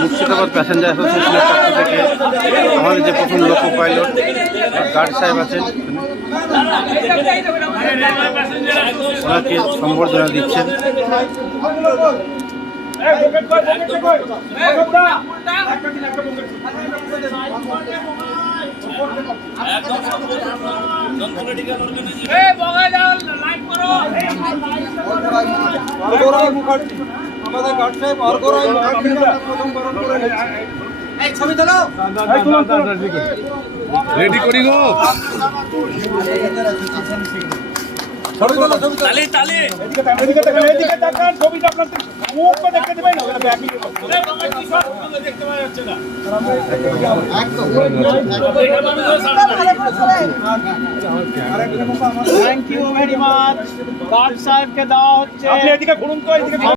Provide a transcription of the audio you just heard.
Murshidabad passenger অ্যাসোসিয়েশনের পক্ষ থেকে আমাদের যে প্রথম লোকো পাইলট গার্ড সাহেব আছেন, ওনাকে সম্বর্ধনা দিচ্ছেন। আমাদের গার্ড সাহেব ছবি তোলো, রেডি করি গো। ছবিটা আপনার মুখটা দেখতে দেবেন না, দেখতে পাওয়া যাচ্ছে না। Thank you very much. Guard সাহেবকে দেওয়া হচ্ছে। আপনি এদিকে ঘুরুন তো, এদিকে